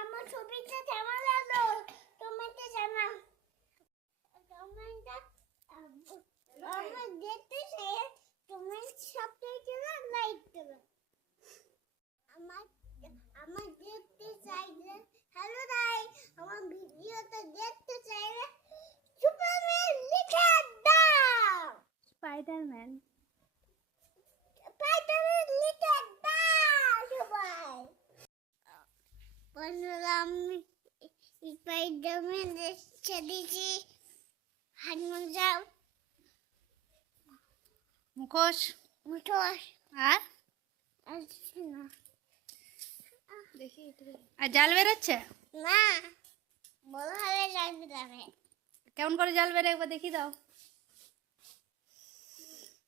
আমার ছবিটা কেমন লাগলো তোমাকে জানাও কমেন্টটা আমার দেখতে চাই তুমি সাবস্ক্রাইব লাইক করো আমার আমার দেখতে চাইলে হ্যালো গাই আমার ভিডিওটা দেখতে চাইলে সুপারম্যান লিখে দাও স্পাইডারম্যান লিখে দাও সবাই বন্ধুরা আমি স্পাইডারম্যান দেখতে দিয়েছি হানুমান যাও মুখোশ মুঠোস আর আসছে না দেখি আর জাল বেরোচ্ছে না বড় হবে যাবে কেমন করে জাল বেরো একবার দেখি দাও